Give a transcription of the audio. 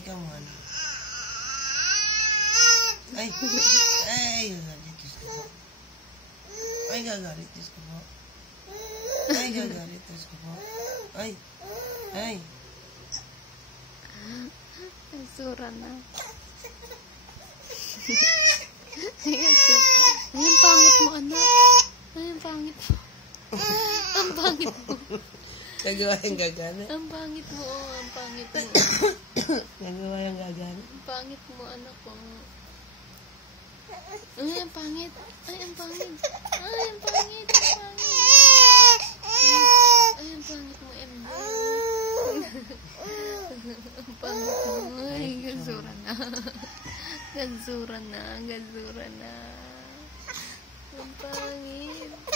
Ikaw muna. Ay, gagalit. Diyos ko po. Ay, gagalit. Diyos ko po. Ay, gagalit. Diyos ko po. Ay. Sura na. Ayan, ang pangit mo, anak. Ay, ang pangit mo. Ang pangit mo. Nagawa yung gagana. Ang pangit mo, ang pangit mo. Nagawa yung gagana. Ang pangit mo, anak ko. Ay, ang pangit. Ay, ang pangit. Ay, ang pangit. Ang pangit. Ay, ang pangit mo, Embo. Ang pangit mo. Ay, gazura na. Gazura na. Ang pangit.